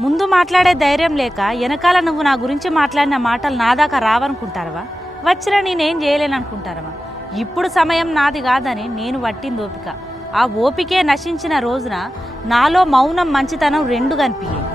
ముందు మాట్లాడే ధైర్యం లేక వెనకాల నువ్వు నా గురించి మాట్లాడిన మాటలు నా దాకా రావనుకుంటారవా? వచ్చినా నేనేం చేయలేననుకుంటారవా? ఇప్పుడు సమయం నాది కాదని నేను పట్టింది ఓపిక. ఆ ఓపికే నశించిన రోజున నాలో మౌనం మంచితనం రెండు కనిపించాయి.